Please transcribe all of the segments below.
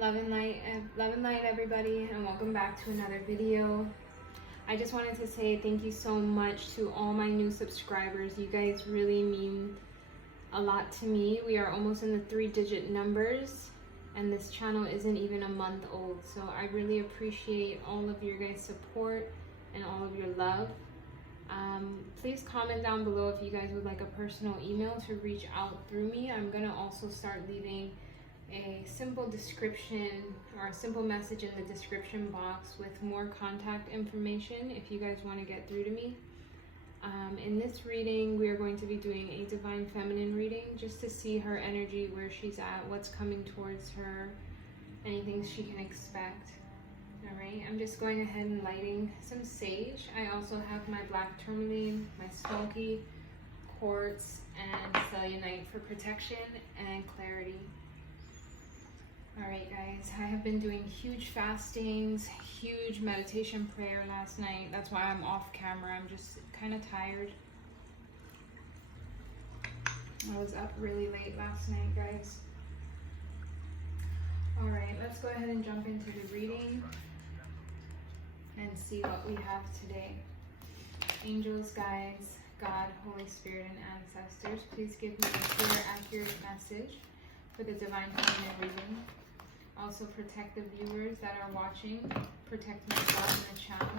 Love and light, everybody, and welcome back to another video. I just wanted to say thank you so much to all my new subscribers. You guys really mean a lot to me. We are almost in the 3-digit numbers, and this channel isn't even a month old. So I really appreciate all of your guys' support and all of your love. Please comment down below if you guys would like a personal email to reach out through me. I'm gonna also start leaving a simple description or a simple message in the description box with more contact information if you guys want to get through to me. In this reading, we are going to be doing a Divine Feminine reading just to see her energy, where she's at, what's coming towards her, anything she can expect. Alright, I'm just going ahead and lighting some sage. I also have my black tourmaline, my smoky quartz, and selenite for protection and clarity. Alright guys, I have been doing huge fastings, huge meditation prayer last night. That's why I'm off camera. I'm just kind of tired. I was up really late last night, guys. Alright, let's go ahead and jump into the reading and see what we have today. Angels, guides, God, Holy Spirit, and ancestors, please give me a clear, accurate message for the Divine Feminine reading. Also protect the viewers that are watching, protect myself and the channel.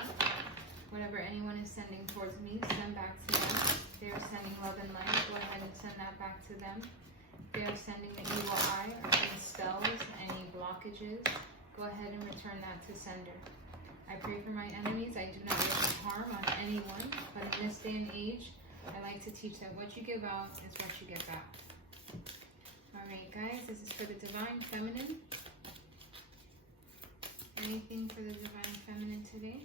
Whatever anyone is sending towards me, send back to them. If they are sending love and light, go ahead and send that back to them. If they are sending the evil eye or any spells, any blockages, go ahead and return that to sender. I pray for my enemies. I do not wish harm on anyone, but in this day and age, I like to teach that what you give out is what you get back. Alright guys, this is for the Divine Feminine. Anything for the Divine Feminine today?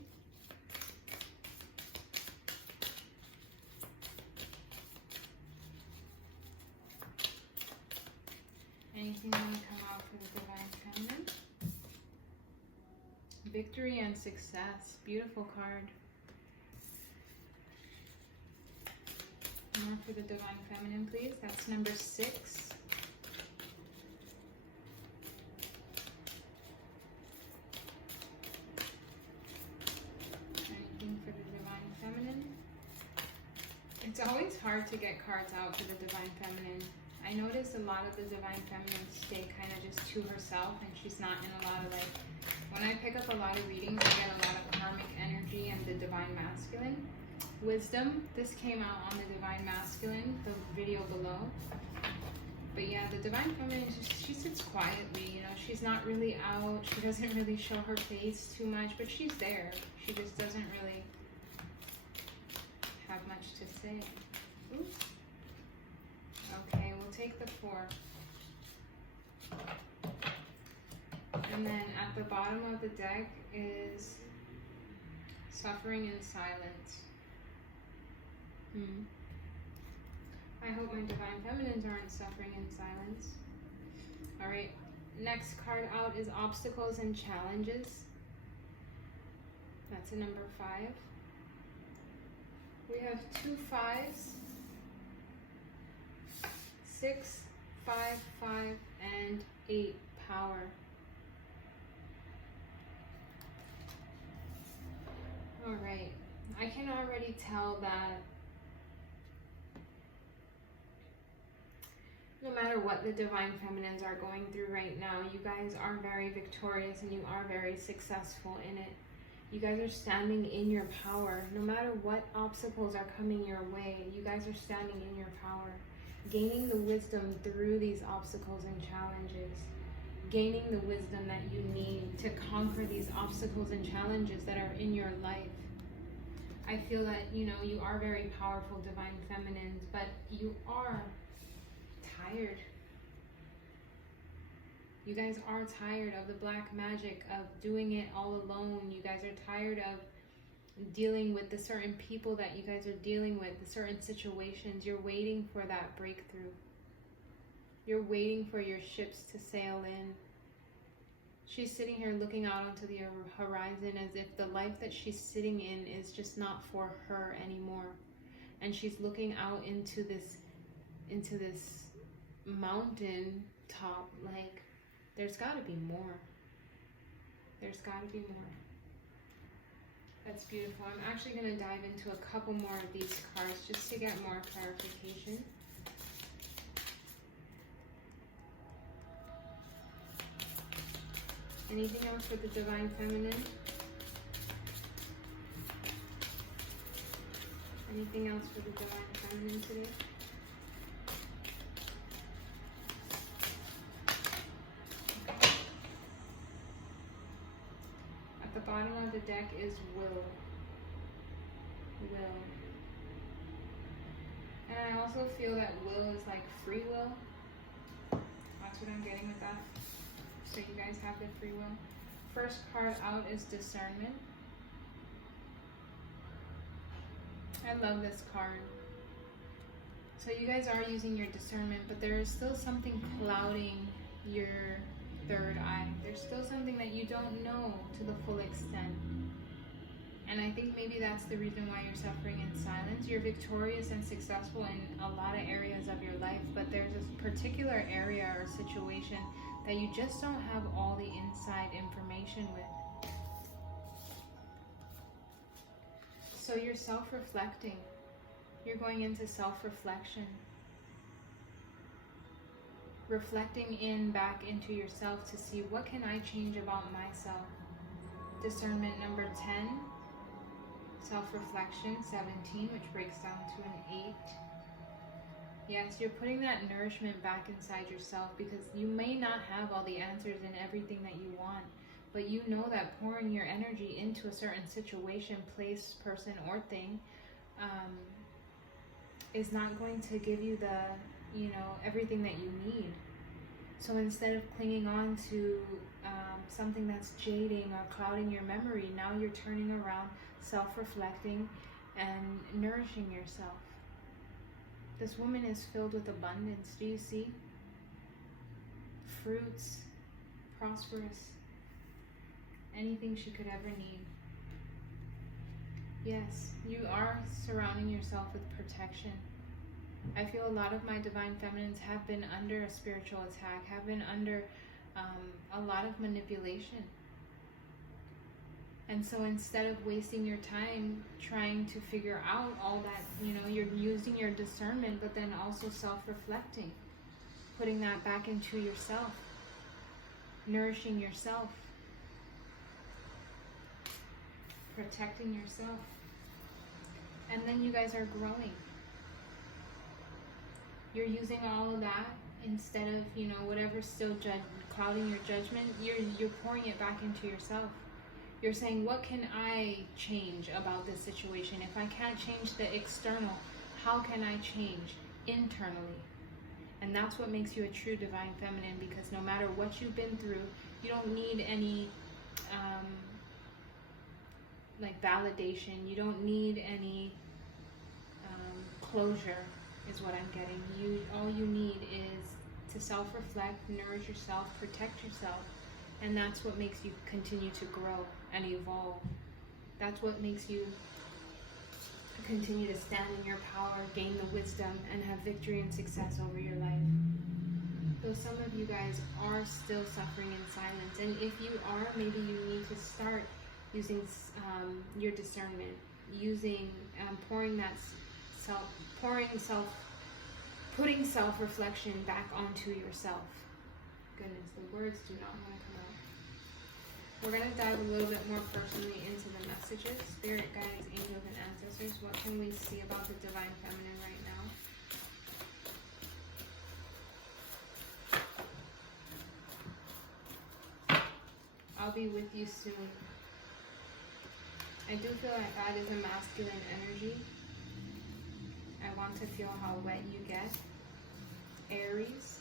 Anything want to come out for the Divine Feminine? Victory and success. Beautiful card. More for the Divine Feminine, please. That's number 6. It's always hard to get cards out for the Divine Feminine. I notice a lot of the Divine Feminine stay kind of just to herself, and she's not in a lot of, like, when I pick up a lot of readings, I get a lot of karmic energy and the Divine Masculine. Wisdom, this came out on the Divine Masculine, the video below. But yeah, the Divine Feminine, she sits quietly, you know, she's not really out, she doesn't really show her face too much, but she's there. She just doesn't really have much to say. Oops. Okay, we'll take the 4. And then at the bottom of the deck is suffering in silence. I hope my Divine Feminines aren't suffering in silence. Alright, next card out is obstacles and challenges. That's a number 5. We have 2 5s, 6, 5, 5, and 8 power. Alright, I can already tell that no matter what the Divine Feminines are going through right now, you guys are very victorious and you are very successful in it. You guys are standing in your power. No matter what obstacles are coming your way, you guys are standing in your power. Gaining the wisdom through these obstacles and challenges. Gaining the wisdom that you need to conquer these obstacles and challenges that are in your life. I feel that, you know, you are very powerful Divine Feminines, but you are tired. You guys are tired of the black magic, of doing it all alone. You guys are tired of dealing with the certain people that you guys are dealing with, the certain situations. You're waiting for that breakthrough. You're waiting for your ships to sail in. She's sitting here looking out onto the horizon as if the life that she's sitting in is just not for her anymore. And she's looking out into this mountain top, like There's got to be more. There's got to be more. That's beautiful. I'm actually going to dive into a couple more of these cards just to get more clarification. Anything else for the Divine Feminine? Anything else for the Divine Feminine today? At the bottom of the deck is will. Will. And I also feel that will is like free will. That's what I'm getting with that. So you guys have the free will. First card out is discernment. I love this card. So you guys are using your discernment, but there is still something clouding your third eye. There's still something that you don't know to the full extent. And I think maybe that's the reason why you're suffering in silence. You're victorious and successful in a lot of areas of your life, but there's a particular area or situation that you just don't have all the inside information with. So you're self-reflecting. You're going into self-reflection. Reflecting back into yourself to see, what can I change about myself? Discernment number 10. Self-reflection 17, which breaks down to an 8. Yes, you're putting that nourishment back inside yourself, because you may not have all the answers in everything that you want, but you know that pouring your energy into a certain situation, place, person, or thing is not going to give you the, everything that you need. So instead of clinging on to something that's jading or clouding your memory, now you're turning around, self-reflecting, and nourishing yourself. This woman is filled with abundance. Do you see? Fruits, prosperous, anything she could ever need. Yes, you are surrounding yourself with protection. I feel a lot of my Divine Feminines have been under a spiritual attack, have been under a lot of manipulation. And so instead of wasting your time trying to figure out all that, you're using your discernment, but then also self-reflecting, putting that back into yourself, nourishing yourself, protecting yourself. And then you guys are growing. You're using all of that instead of, whatever's still clouding your judgment, you're pouring it back into yourself. You're saying, what can I change about this situation? If I can't change the external, how can I change internally? And that's what makes you a true Divine Feminine, because no matter what you've been through, you don't need any validation. You don't need any closure, is what I'm getting. All you need is to self-reflect, nourish yourself, protect yourself. And that's what makes you continue to grow and evolve. That's what makes you continue to stand in your power, gain the wisdom, and have victory and success over your life. Though some of you guys are still suffering in silence. And if you are, maybe you need to start using your discernment, putting self-reflection back onto yourself. Goodness, the words do not want to come out. We're going to dive a little bit more personally into the messages. Spirit guides, angels, and ancestors. What can we see about the Divine Feminine right now? I'll be with you soon. I do feel like that is a masculine energy. I want to feel how wet you get. Aries,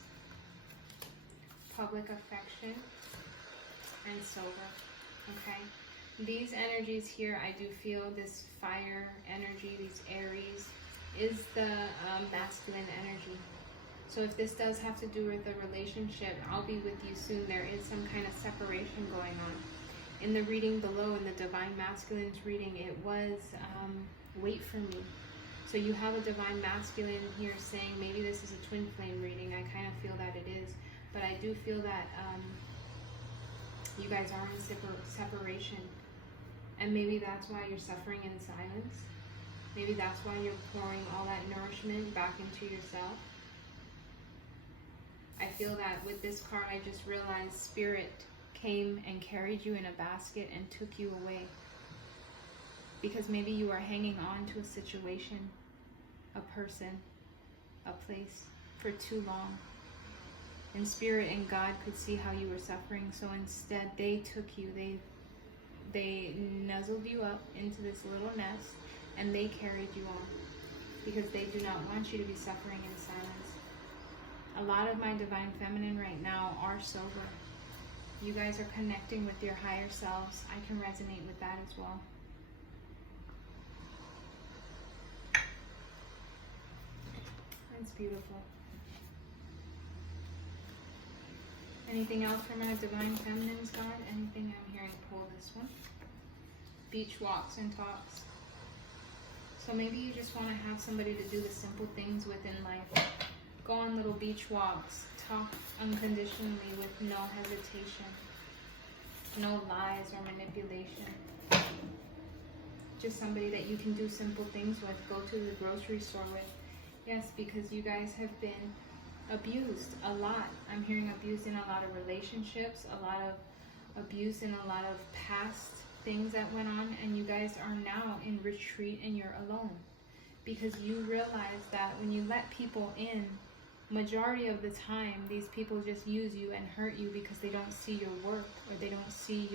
public affection, and sober. Okay, these energies here, I do feel this fire energy, these Aries, is the masculine energy. So if this does have to do with a relationship, I'll be with you soon. There is some kind of separation going on. In the reading below, in the Divine Masculine's reading, it was wait for me. So you have a Divine Masculine here saying, maybe this is a twin flame reading. I kind of feel that it is. But I do feel that you guys are in separation. And maybe that's why you're suffering in silence. Maybe that's why you're pouring all that nourishment back into yourself. I feel that with this card, I just realized Spirit came and carried you in a basket and took you away. Because maybe you are hanging on to a situation, a person, a place for too long. And Spirit and God could see how you were suffering, so instead they took you, they nuzzled you up into this little nest, and they carried you on, because they do not want you to be suffering in silence. A lot of my Divine Feminine right now are sober. You guys are connecting with your higher selves. I can resonate with that as well. That's beautiful. Anything else from our Divine Feminine's card? Anything I'm hearing? Pull this one. Beach walks and talks. So maybe you just want to have somebody to do the simple things with in life. Go on little beach walks. Talk unconditionally with no hesitation. No lies or manipulation. Just somebody that you can do simple things with. Go to the grocery store with. Yes, because you guys have been abused a lot. I'm hearing abused in a lot of relationships, a lot of abuse in a lot of past things that went on, and you guys are now in retreat and you're alone. Because you realize that when you let people in, majority of the time, these people just use you and hurt you because they don't see your worth, or they don't see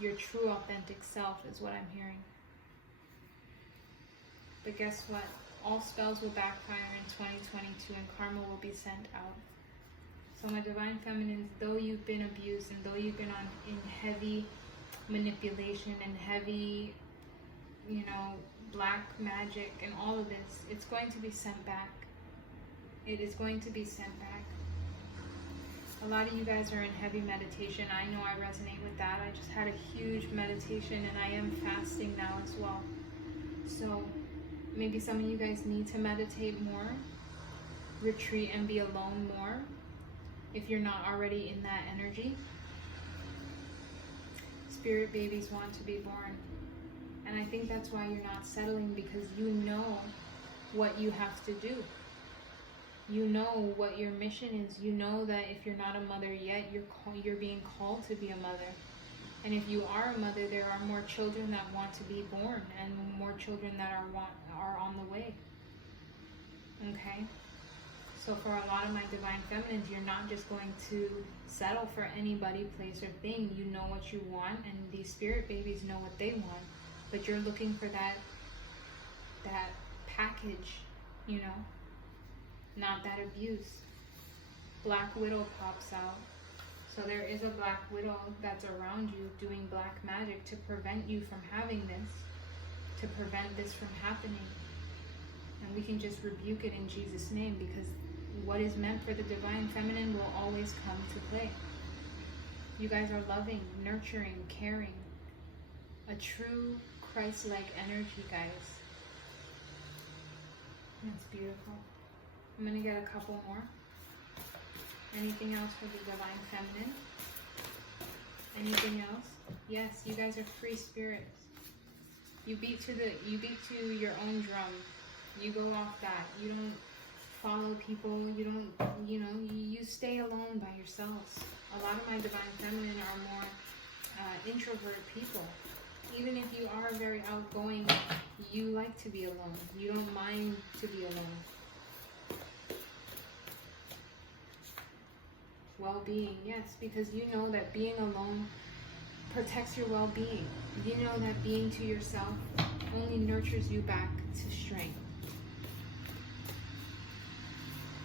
your true authentic self, is what I'm hearing. But guess what? All spells will backfire in 2022 and karma will be sent out. So my Divine Feminines, though you've been abused and though you've been in heavy manipulation and heavy, black magic and all of this, it's going to be sent back. It is going to be sent back. A lot of you guys are in heavy meditation. I know I resonate with that. I just had a huge meditation and I am fasting now as well. So maybe some of you guys need to meditate more, retreat and be alone more if you're not already in that energy. Spirit babies want to be born. And I think that's why you're not settling, because you know what you have to do. You know what your mission is. You know that if you're not a mother yet, you're being called to be a mother. And if you are a mother, there are more children that want to be born and more children that are on the way. Okay? So for a lot of my Divine Feminines, you're not just going to settle for anybody, place, or thing. You know what you want, and these spirit babies know what they want. But you're looking for that package, not that abuse. Black Widow pops out. So there is a Black Widow that's around you doing black magic to prevent you from having this, to prevent this from happening. And we can just rebuke it in Jesus' name, because what is meant for the Divine Feminine will always come to play. You guys are loving, nurturing, caring. A true Christ-like energy, guys. That's beautiful. I'm going to get a couple more. Anything else for the Divine Feminine? Anything else? Yes, you guys are free spirits. You beat to your own drum. You go off that. You don't follow people. You don't, you stay alone by yourselves. A lot of my Divine Feminine are more introvert people. Even if you are very outgoing, you like to be alone. You don't mind to be alone. Well-being, yes, because you know that being alone protects your well-being. You know that being to yourself only nurtures you back to strength.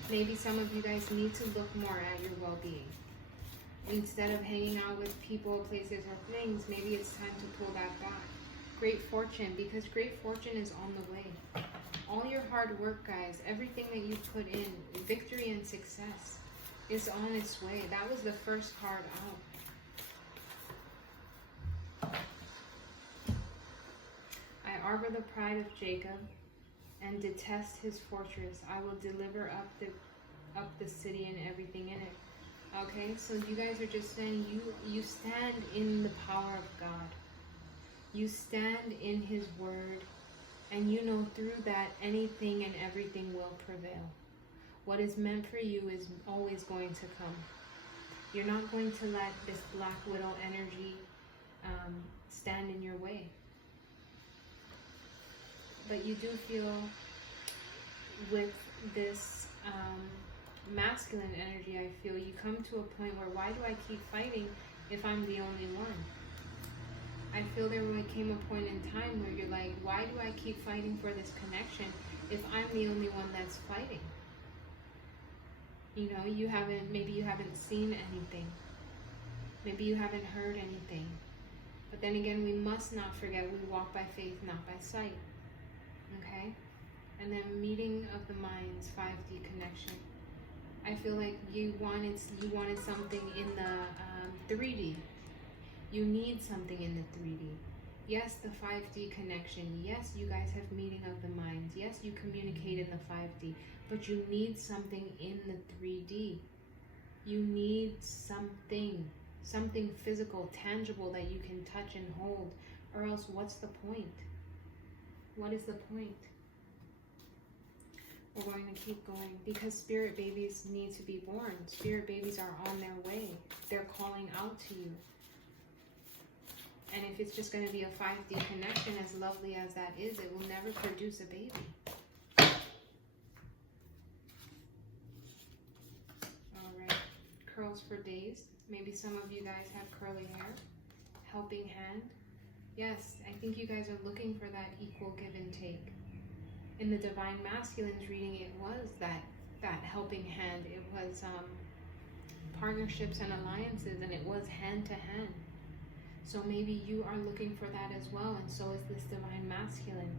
Maybe some of you guys need to look more at your well-being. Instead of hanging out with people, places, or things, maybe it's time to pull that back. Great fortune, because great fortune is on the way. All your hard work, guys, everything that you put in, victory and success, is on its way. That was the first card out. I arbor the pride of Jacob and detest his fortress. I will deliver up up the city and everything in it. Okay, so you guys are just saying you stand in the power of God. You stand in His word, and you know through that anything and everything will prevail. What is meant for you is always going to come. You're not going to let this Black Widow energy stand in your way. But you do feel with this masculine energy, I feel you come to a point where, why do I keep fighting if I'm the only one? I feel there came a point in time where you're like, why do I keep fighting for this connection if I'm the only one that's fighting? You know, maybe you haven't seen anything. Maybe you haven't heard anything. But then again, we must not forget we walk by faith, not by sight. Okay? And then meeting of the minds, 5D connection. I feel like you wanted something in the 3D. You need something in the 3D. Yes, the 5D connection. Yes, you guys have meeting of the minds. Yes, you communicate in the 5D. But you need something in the 3D. You need something physical, tangible that you can touch and hold. Or else, what's the point? What is the point? We're going to keep going because spirit babies need to be born. Spirit babies are on their way. They're calling out to you. And if it's just going to be a 5D connection, as lovely as that is, it will never produce a baby. Alright. Curls for days. Maybe some of you guys have curly hair. Helping hand. Yes, I think you guys are looking for that equal give and take. In the Divine Masculines reading, it was that helping hand. It was partnerships and alliances, and it was hand to hand. So maybe you are looking for that as well, and so is this Divine Masculine.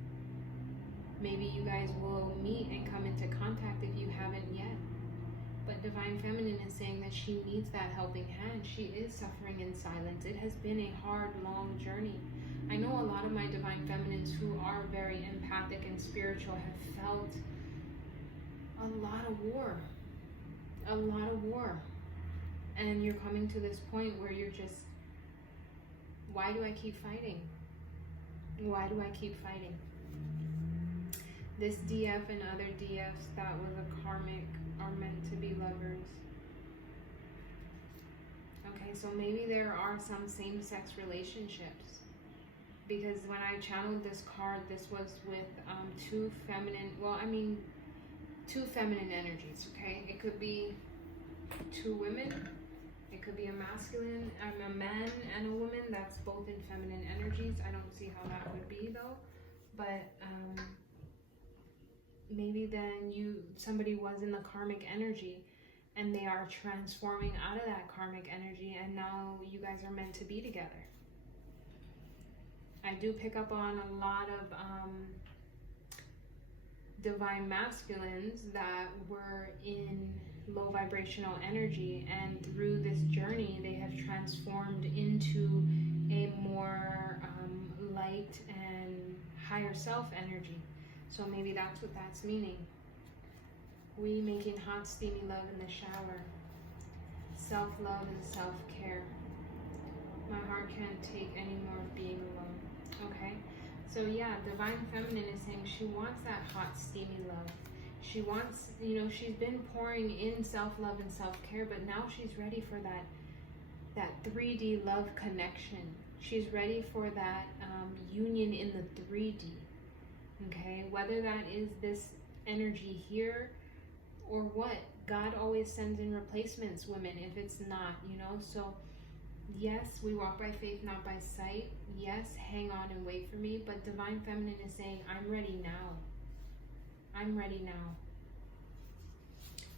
Maybe you guys will meet and come into contact if you haven't yet. But Divine Feminine is saying that she needs that helping hand. She is suffering in silence. It has been a hard, long journey. I know a lot of my Divine Feminines who are very empathic and spiritual have felt a lot of war. A lot of war. And you're coming to this point where you're just, why do I keep fighting? Why do I keep fighting? This DF and other DFs that was a karmic are meant to be lovers. Okay, so maybe there are some same-sex relationships. Because when I channeled this card, this was with two feminine energies, okay? It could be two women. It could be a masculine, a man and a woman. That's both in feminine energies. I don't see how that would be though. But maybe then somebody was in the karmic energy and they are transforming out of that karmic energy, and now you guys are meant to be together. I do pick up on a lot of Divine Masculines that were in low vibrational energy, and through this journey they have transformed into a more light and higher self energy. So maybe that's what that's meaning. We making hot steamy love in the shower. Self-love and self-care. My heart can't take any more of being alone. Okay, so yeah, Divine Feminine is saying she wants that hot steamy love. She wants, she's been pouring in self-love and self-care, but now she's ready for that 3D love connection. She's ready for that union in the 3D. Okay, whether that is this energy here or what, God always sends in replacements, women, if it's not, so yes, we walk by faith, not by sight. Yes, hang on and wait for me. But Divine Feminine is saying, I'm ready now. I'm ready now.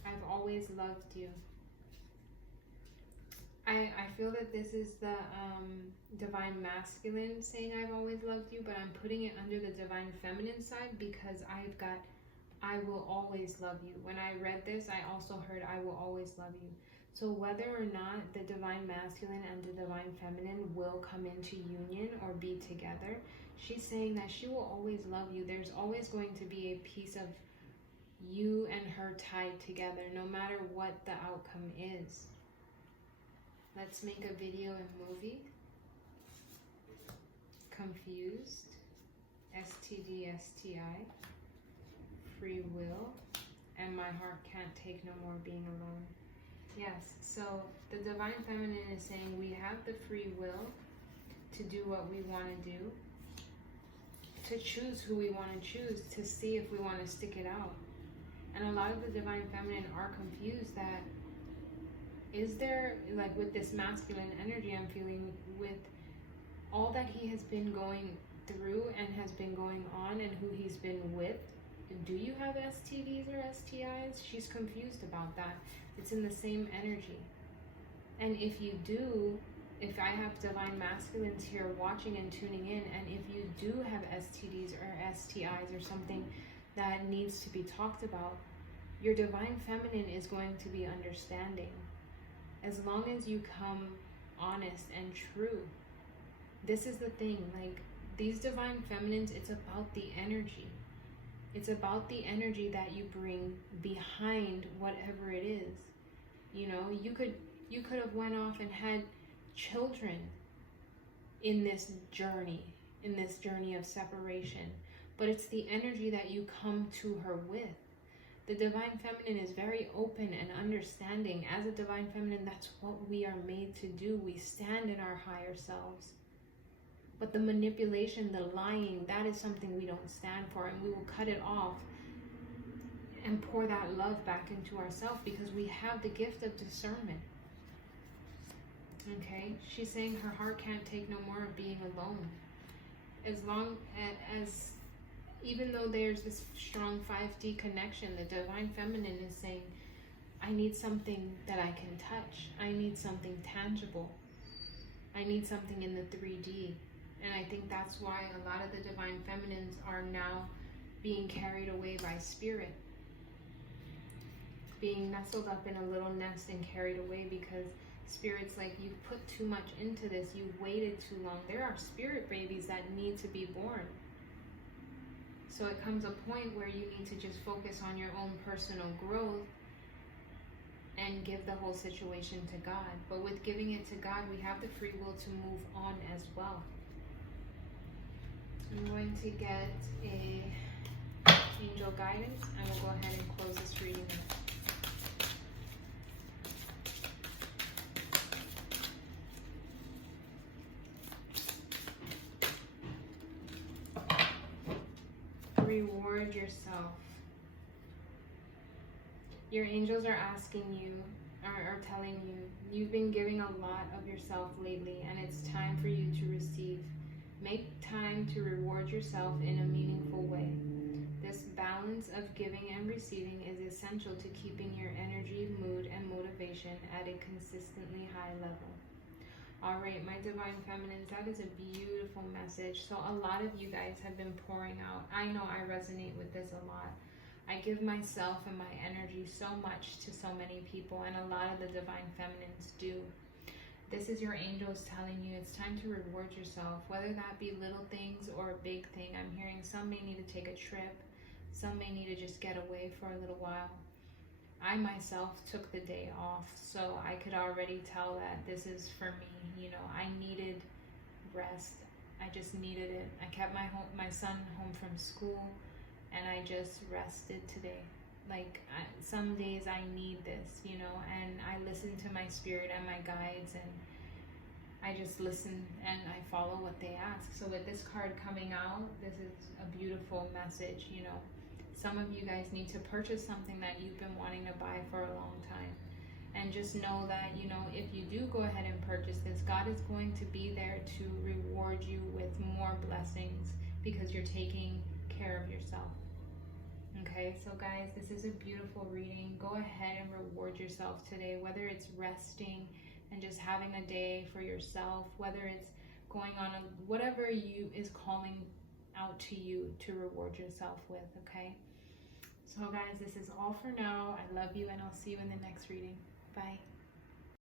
I've always loved you. I feel that this is the Divine Masculine saying I've always loved you, but I'm putting it under the Divine Feminine side because I've got I will always love you. When I read this, I also heard I will always love you. So whether or not the Divine Masculine and the Divine Feminine will come into union or be together, she's saying that she will always love you. There's always going to be a piece of you and her tied together, no matter what the outcome is. Let's make a video and movie. Confused. STD, STI. Free will. And my heart can't take no more being alone. Yes, so the Divine Feminine is saying we have the free will to do what we want to do, to choose who we want to choose, to see if we want to stick it out. And a lot of the Divine Feminine are confused that, is there, like with this masculine energy I'm feeling, with all that he has been going through and has been going on and who he's been with, do you have STDs or STIs? She's confused about that. It's in the same energy. And if you do, if I have Divine Masculines here watching and tuning in, and if you do have STDs or STIs or something that needs to be talked about, your Divine Feminine is going to be understanding. As long as you come honest and true. This is the thing, like these Divine Feminines, it's about the energy. It's about the energy that you bring behind whatever it is. You know, you could have went off and had children in this journey of separation. But it's the energy that you come to her with. The Divine Feminine is very open and understanding. As a Divine Feminine, that's what we are made to do. We stand in our higher selves. But the manipulation, the lying, that is something we don't stand for, and we will cut it off and pour that love back into ourselves because we have the gift of discernment. Okay? She's saying her heart can't take no more of being alone. As long as, even though there's this strong 5D connection, the Divine Feminine is saying, I need something that I can touch. I need something tangible. I need something in the 3D. And I think that's why a lot of the Divine Feminines are now being carried away by spirit. Being nestled up in a little nest and carried away because spirit's like, you've put too much into this. You've waited too long. There are spirit babies that need to be born. So it comes a point where you need to just focus on your own personal growth and give the whole situation to God. But with giving it to God, we have the free will to move on as well. I'm going to get a angel guidance and we'll go ahead and close this reading. Reward yourself. Your angels are asking you, are telling you, you've been giving a lot of yourself lately and it's time for you to receive. Make time to reward yourself in a meaningful way. This balance of giving and receiving is essential to keeping your energy, mood, and motivation at a consistently high level. All right, my Divine Feminines, that is a beautiful message. So a lot of you guys have been pouring out. I know I resonate with this a lot. I give myself and my energy so much to so many people, and a lot of the Divine Feminines do. This is your angels telling you it's time to reward yourself, whether that be little things or a big thing. I'm hearing some may need to take a trip. Some may need to just get away for a little while. I myself took the day off, so I could already tell that this is for me. You know, I needed rest. I just needed it. I kept my son home from school, and I just rested today. Like, some days I need this, you know, and I listen to my spirit and my guides, and I just listen and I follow what they ask. So with this card coming out, this is a beautiful message, you know. Some of you guys need to purchase something that you've been wanting to buy for a long time. And just know that, you know, if you do go ahead and purchase this, God is going to be there to reward you with more blessings because you're taking care of yourself. Okay, so guys, this is a beautiful reading. Go ahead and reward yourself today, whether it's resting and just having a day for yourself, whether it's going on whatever is calling out to you to reward yourself with, okay? So guys, this is all for now. I love you, and I'll see you in the next reading. Bye.